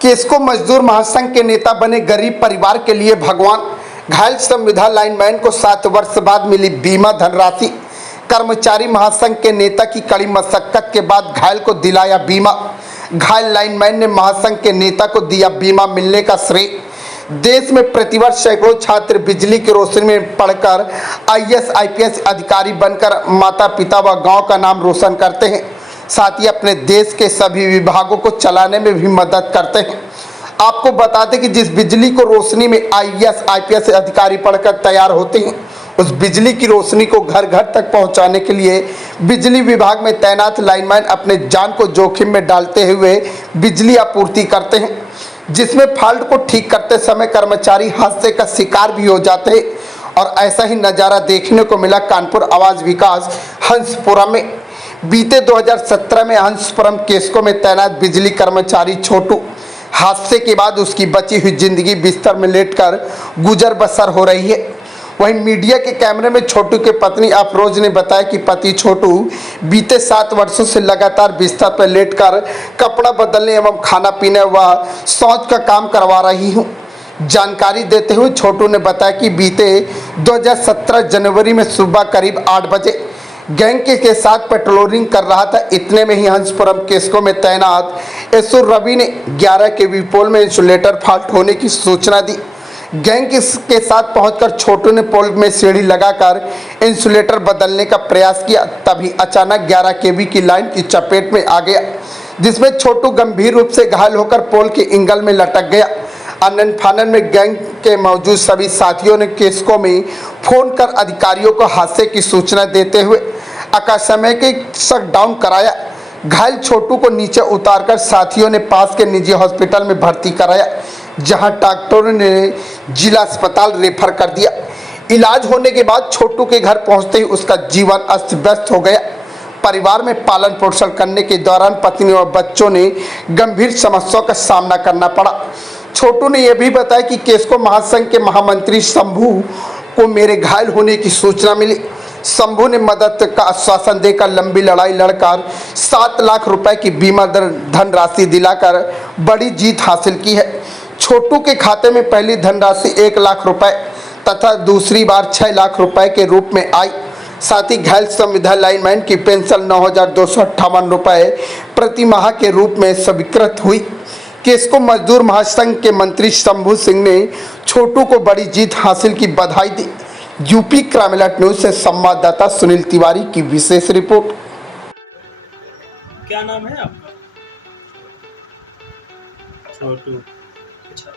KESCO मजदूर महासंघ के नेता बने गरीब परिवार के लिए भगवान। घायल संविदा लाइनमैन को 7 वर्ष बाद मिली बीमा धनराशि। कर्मचारी महासंघ के नेता की कड़ी मशक्कत के बाद घायल को दिलाया बीमा। घायल लाइनमैन ने महासंघ के नेता को दिया बीमा मिलने का श्रेय। देश में प्रतिवर्ष सैकड़ों छात्र बिजली की रोशनी में पढ़कर आईएएस आईपीएस अधिकारी बनकर माता पिता व गांव का नाम रोशन करते हैं। साथ ही अपने देश के सभी विभागों को चलाने में भी मदद करते हैं। आपको बता दें कि जिस बिजली को रोशनी में आईएएस आईपीएस अधिकारी पढ़कर तैयार होते हैं, उस बिजली की रोशनी को घर घर तक पहुंचाने के लिए बिजली विभाग में तैनात लाइनमैन अपने जान को जोखिम में डालते हुए बिजली आपूर्ति करते हैं, जिसमें फॉल्ट को ठीक करते समय कर्मचारी हादसे का शिकार भी हो जाते हैं। और ऐसा ही नज़ारा देखने को मिला कानपुर आवास विकास हंसपुरम में। बीते 2017 में हंसपुरम केस्को में तैनात बिजली कर्मचारी छोटू हादसे के बाद उसकी बची हुई जिंदगी बिस्तर में लेटकर गुजर बसर हो रही है। वहीं मीडिया के कैमरे में छोटू के पत्नी अफरोज ने बताया कि पति छोटू बीते 7 वर्षों से लगातार बिस्तर पर लेटकर कपड़ा बदलने एवं खाना पीने व शौच का काम करवा रही हूँ। जानकारी देते हुए छोटू ने बताया कि बीते 2017 जनवरी में सुबह करीब 8 बजे गैंग के साथ पेट्रोलिंग कर रहा था। इतने में ही हंसपुरम केस्को में तैनात एसुर रवि ने 11 केवी पोल में इंसुलेटर फॉल्ट होने की सूचना दी। गैंग के साथ पहुंचकर छोटू ने पोल में सीढ़ी लगाकर इंसुलेटर बदलने का प्रयास किया। तभी अचानक 11 केवी की लाइन की चपेट में आ गया, जिसमें छोटू गंभीर रूप से घायल होकर पोल के एंगल में लटक गया। आनन फानन में गैंग के मौजूद सभी साथियों ने केस्को में फोन कर अधिकारियों को हादसे की सूचना देते हुए आकस्मिक शटडाउन कराया। घायल छोटू को नीचे उतारकर साथियों ने पास के निजी हॉस्पिटल में भर्ती कराया, जहां डॉक्टरों ने जिला अस्पताल रेफर कर दिया। इलाज होने के बाद छोटू के घर पहुंचते ही उसका जीवन अस्त व्यस्त हो गया। परिवार में पालन पोषण करने के दौरान पत्नी और बच्चों ने गंभीर समस्याओं का सामना करना पड़ा। छोटू ने यह भी बताया कि केस्को महासंघ के महामंत्री शंभू को मेरे घायल होने की सूचना मिली। शंभू ने मदद का आश्वासन देकर लंबी लड़ाई लड़कर 7 लाख रुपए की बीमा धनराशि दिलाकर बड़ी जीत हासिल की है। छोटू के खाते में पहली धनराशि 1 लाख रुपए तथा दूसरी बार 6 लाख रुपए के रूप में आई। साथ ही घायल संविदा लाइनमैन की पेंशन 9,258 रुपए प्रति माह के रूप में स्वीकृत हुई। केस्को मजदूर महासंघ के मंत्री शंभू सिंह ने छोटू को बड़ी जीत हासिल की बधाई दी। यूपी क्राइम अलर्ट न्यूज से संवाददाता सुनील तिवारी की विशेष रिपोर्ट। क्या नाम है आपका? छोटू। अच्छा,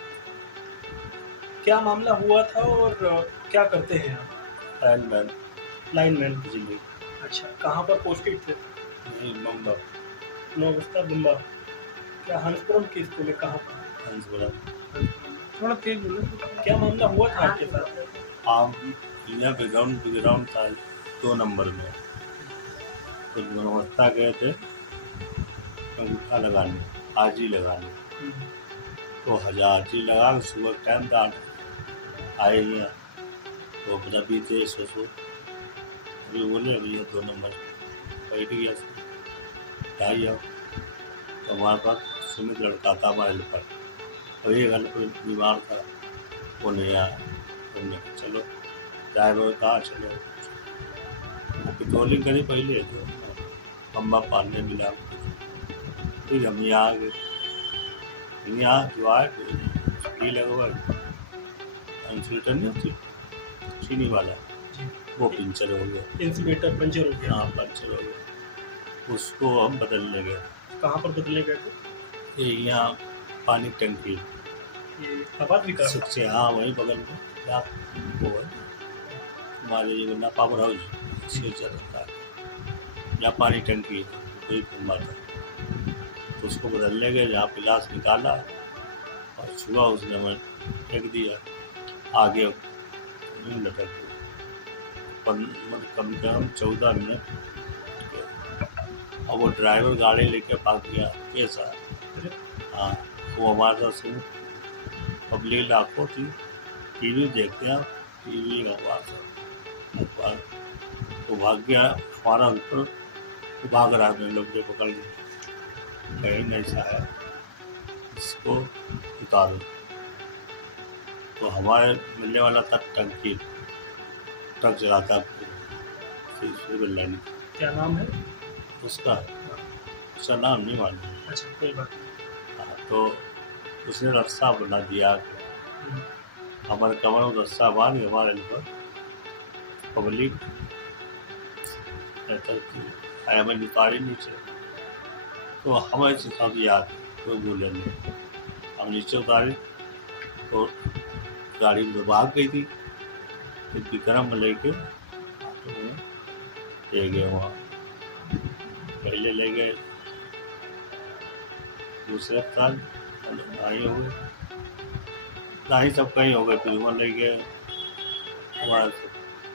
क्या मामला हुआ था और क्या करते हैं आप? Lineman lineman. बिजली। अच्छा, कहाँ पर पोस्टेड थे? यही बम्बा नौबस्ता बुम्बा। क्या हंसपुरम के स्कूल में कहाँ पर? हंसपुरम। थोड़ा तेज बोलो। क्या मामला हुआ था आपके साथ? आम यहाँ बैकग्राउंड था 2 नंबर में, तो गुणवत्ता गए थे अंगूठा लगाने, हाजी लगाने, तो हाजी लगा के सुबह टाइम था आए यहाँ, तो अपना बीते सोचो अभी बोले अभी ये 2 नंबर बैठ गया ढाई आओ, तो हमारे पास सुमित लड़का था मोबाइल पर, तो ये घर पर बीमार था, वो नहीं आया। तुमने चलो ड्राइवर कहाँ चलो, पेट्रोलिंग करी पहले तो बम्बा पालने मिला, फिर हम यहाँ आ गए। यहाँ जो आए ये लगभग इंसुलेटर नहीं होती चीनी वाला, वो पंचर हो गया। इंसुलेटर पंचर हो गया? हाँ पंचर हो गया, उसको हम बदलने गए। कहाँ पर बदलने गए थे? ये यहाँ पानी टंकी ये आवाज विकास सबसे, हाँ वहीं बगल में वो है हमारे ये बना पावर हाउस से चलता है, यहाँ पानी टंकी वही घूमा था, तो उसको बदलने गए। जहाँ पिलास निकाला और छुआ उसने हमें फेंक दिया, आगे लटक गया। कम से कम 14 मिनट, और वो ड्राइवर गाड़ी लेके भाग गया कैसा। हाँ, वो हमारे साथ सुन पब्लिक लाखों थी, टीवी देखते हैं, टीवी अखबार तो भाग गया हमारा ऊपर, भाग रहा है लोग पकड़ के कहीं नहीं सा है। इसको उतारो। तो हमारे मिलने वाला था टंकी, ट्रक चलाता सिविल लाइन। क्या नाम है? उसका नाम नहीं मालूम। अच्छा, कोई बात हाँ, तो उसने रस्सा बना दिया। नहीं। हमारे कमर में रस्सा बांध के हमारे ऊपर पब्लिक हमें उतारी नीचे। तो हमारे साथ याद कोई बोले नहीं, हम नीचे उतारे तो गाड़ी में भाग गई थी। फिर विक्रम में लेके तो ले गए वहाँ, पहले ले गए दूसरे अस्पताल, दाई हो गए, दाई सब कहीं हो गए। फिर वहाँ ले गए वहाँ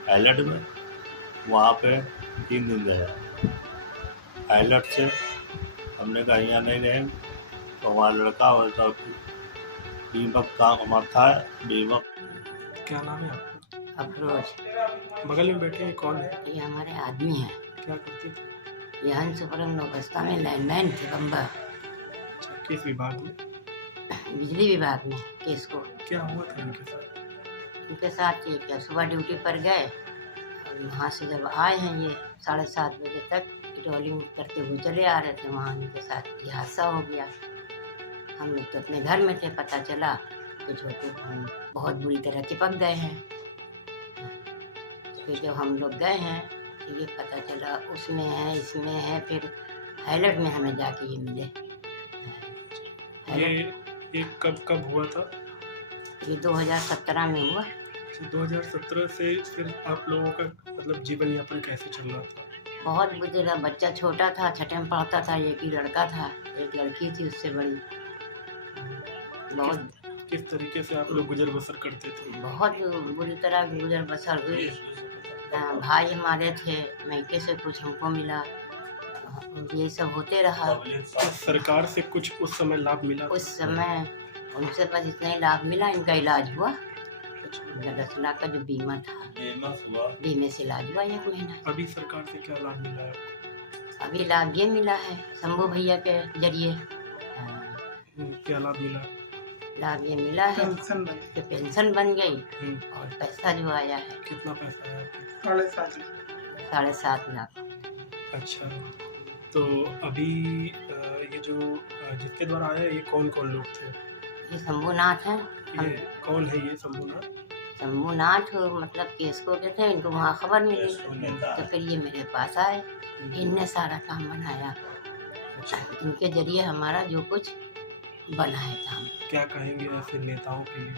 पायलट में, वहाँ पे 3 दिन रहे। पायलट से हमने कहा यहाँ नहीं रहेंगे, तो हमारा लड़का होता दीपक काम हमारा था। दीपक क्या नाम है आपका? अफरोज, बगल में बैठे हैं कौन है? ये हमारे आदमी हैं। क्या करते थे? ये हंसपुरम नौकस्ता में लाइनमैन थे बम्बा, अच्छा, किस विभाग में? बिजली विभाग में। केस को क्या हुआ था इनके साथ? उनके साथ ये क्या, सुबह ड्यूटी पर गए और वहाँ से जब आए हैं ये 7:30 बजे तक पेट्रोलिंग करते हुए चले आ रहे थे, वहाँ उनके साथ ये हादसा हो गया। हम लोग तो अपने घर में थे, पता चला कि छोटू बहुत बुरी तरह चिपक गए हैं। फिर जब हम लोग गए हैं तो ये पता चला उसमें है, इसमें है। फिर हाईलाइट में हमें जाके ये मिले। ये कब हुआ था? ये 2017 में हुआ। 2017 से फिर आप लोगों का मतलब जीवन यापन कैसे चल रहा था? बहुत बुरा, बच्चा छोटा था, 6वीं में पढ़ता था, एक ही लड़का था, एक लड़की थी उससे बड़ी। बहुत किस तरीके से आप लोग गुजर बसर करते थे? बहुत बुरी तरह गुजर बसर हुई। भाई हमारे थे, मैके से कुछ हमको मिला, ये सब होते रहा। तो सरकार से कुछ उस समय लाभ मिला? उस समय उनसे पास इतना ही लाभ मिला, इनका इलाज हुआ। 10 लाख का जो बीमा था, बीमे से इलाज हुआ 1 महीना। अभी सरकार से क्या लाभ मिला है? अभी लाभ ये मिला है शंभू भैया के जरिए। क्या लाभ मिला? लाभ ये मिला है कि पेंशन बन गई और पैसा जो आया है कितना पैसा है? 7.5 लाख। अच्छा, तो अभी ये जो जिसके द्वारा आया ये कौन कौन लोग थे? ये शंभूनाथ है। ये कौन है ये शंभूनाथ? शंभूनाथ मतलब केसको के थे, इनको वहाँ खबर मिली तो फिर ये मेरे पास आए। इनने सारा काम बनाया, अच्छा, इनके जरिए हमारा जो कुछ बना है काम। क्या कहेंगे ऐसे नेताओं के लिए?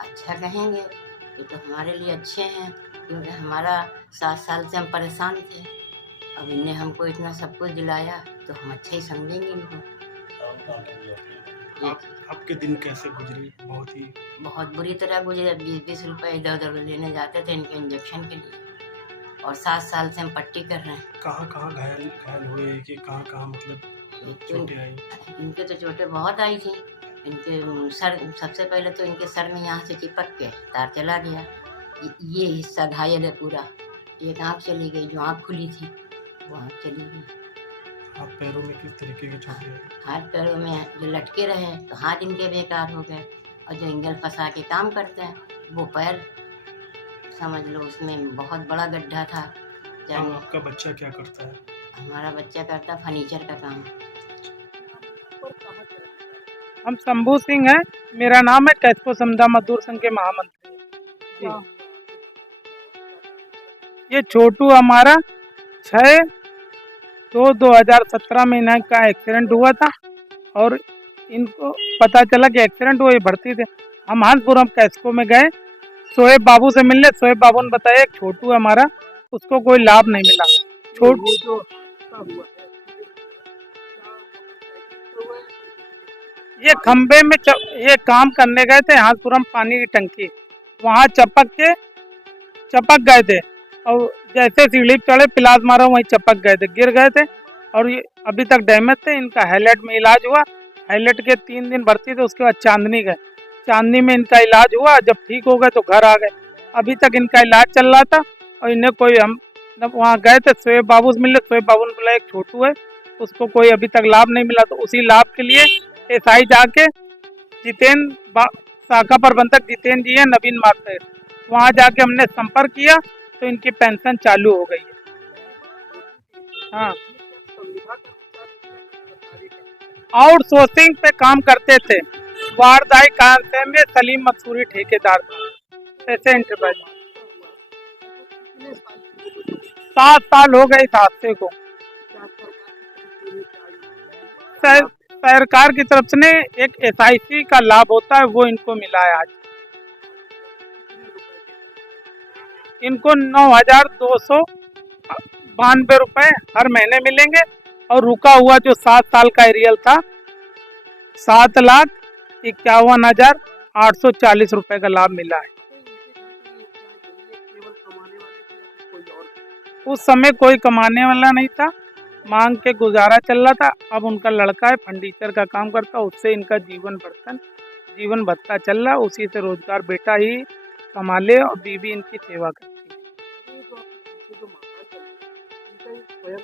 अच्छा कहेंगे, ये तो हमारे लिए अच्छे हैं, क्योंकि हमारा 7 साल से हम परेशान थे। अब इनने हमको इतना सब कुछ दिलाया तो हम अच्छा ही समझेंगे इनको। आपके दिन कैसे गुजरे? बहुत बुरी तरह गुजरे। 20-20 रुपए इधर उधर लेने जाते थे इनके इंजेक्शन के लिए, और 7 साल से हम पट्टी कर रहे हैं। कहाँ घायल हुए कि कहाँ मतलब चोटें आई? इनके तो चोटें बहुत आई थी। इनके सर, सबसे पहले तो इनके सर में यहाँ से चिपक के तार चला गया। ये हिस्सा घायल है पूरा। एक आँख चली गई, जो आँख खुली थी वो आँख चली गई। हाथ पैरों में किस तरीके की चोटें आई? हाथ पैरों में जो लटके रहे तो हाथ इनके बेकार हो गए, और जो एंगल फंसा के काम करते हैं वो पैर समझ लो उसमें बहुत बड़ा गड्ढा था। अब आपका बच्चा क्या करता है? हमारा बच्चा करता फर्नीचर का काम। हम शंभू सिंह हैं, मेरा नाम है। कैसको समदा मजदूर संघ के महामंत्री जी। ये छोटू हमारा 6/2/2017 में इनका एक्सीडेंट हुआ था, और इनको पता चला कि एक्सीडेंट हुआ, ये भर्ती थे। हम हानपुरम कैसको में गए, शोएब बाबू से मिलने। शोएब बाबू ने बताया एक छोटू हमारा, उसको कोई लाभ नहीं मिला। छोटू ये खंबे में ये काम करने गए थे, हाथपुरम पानी की टंकी, वहाँ चपक गए थे, और जैसे सीढ़ी चढ़े पिलास मारा वहीं चपक गए थे, गिर गए थे, और ये अभी तक डैमेज थे। इनका हाईलाइट में इलाज हुआ। हाईलाइट के 3 दिन भर्ती थे, उसके बाद चांदनी गए। चांदनी में इनका इलाज हुआ, जब ठीक हो गए तो घर आ गए। अभी तक इनका इलाज चल रहा था, और इन्हें कोई, हम जब वहाँ गए थे शोएब बाबू से मिले, शोएब बाबू ने बोला एक छोटू है, उसको कोई अभी तक लाभ नहीं मिला। तो उसी लाभ के लिए एसआई जाके शाखा प्रबंधक जितेन जी हैं, नवीन मास्टर, वहाँ जाके हमने संपर्क किया तो इनकी पेंशन चालू हो गई है। हाँ, आउटसोर्सिंग पे काम करते थे, वारदाई कांसे में सलीम मकसूरी ठेकेदार था, ऐसे एंटरप्राइज। 7 साल हो गए इस हादसे को। सरकार की तरफ से एक SIC का लाभ होता है, वो इनको मिला है। आज इनको 9,292 रुपए हर महीने मिलेंगे और रुका हुआ जो 7 साल का एरियल था 7,51,840 रुपए का लाभ मिला है। उस समय कोई कमाने वाला नहीं था, मांग के गुजारा चल रहा था। अब उनका लड़का है, फर्नीचर का काम करता, उससे इनका जीवन भत्ता चल रहा, उसी से रोजगार बेटा ही कमा ले और बीवी इनकी सेवा करती है।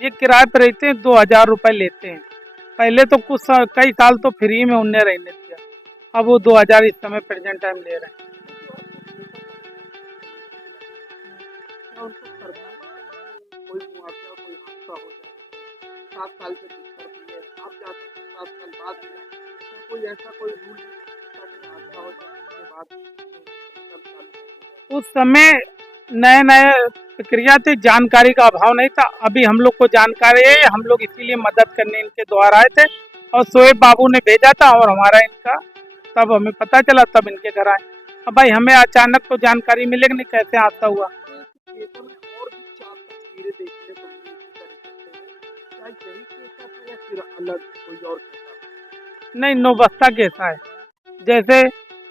ये किराए पर रहते हैं, 2,000 रुपये लेते हैं। पहले तो कई साल तो फ्री में उन्हें रहने दिया, अब वो 2,000 इस समय प्रेजेंट टाइम ले रहे हैं। उस समय नए प्रक्रिया थी, जानकारी का अभाव नहीं था। अभी हम लोग को जानकारी है, हम लोग इसीलिए मदद करने इनके द्वारा आए थे और शोएब बाबू ने भेजा था और हमारा इनका तब हमें पता चला, तब इनके घर आए। अब भाई हमें अचानक तो जानकारी मिलेगी नहीं कैसे आता हुआ। नहीं, नौबस्ता केसा है, जैसे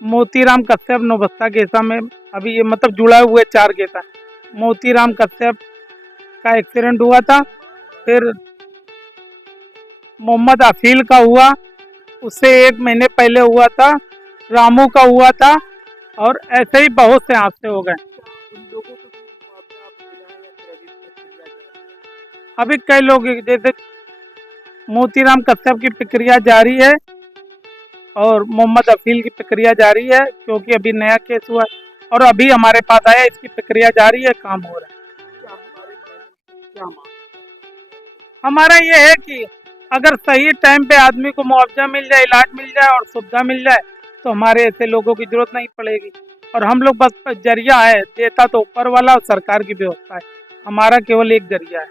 मोतीराम कश्यप नौबस्ता केसा में अभी ये मतलब जुड़ा हुए 4 केसा। मोतीराम कश्यप का एक्सीडेंट हुआ था, फिर मोहम्मद अफील का हुआ, उससे 1 महीने पहले हुआ था, रामू का हुआ था और ऐसे ही बहुत से हादसे हो गए। अभी कई लोग जैसे मोतीराम कश्यप की प्रक्रिया जारी है और मोहम्मद अफील की प्रक्रिया जारी है, क्योंकि अभी नया केस हुआ और अभी हमारे पास आया, इसकी प्रक्रिया जारी है, काम हो रहा है। हमारा ये है कि अगर सही टाइम पे आदमी को मुआवजा मिल जाए, इलाज मिल जाए और सुविधा मिल जाए तो हमारे ऐसे लोगों की जरूरत नहीं पड़ेगी। और हम लोग बस जरिया है, देता तो ऊपर वाला और सरकार की व्यवस्था है, हमारा केवल एक जरिया है।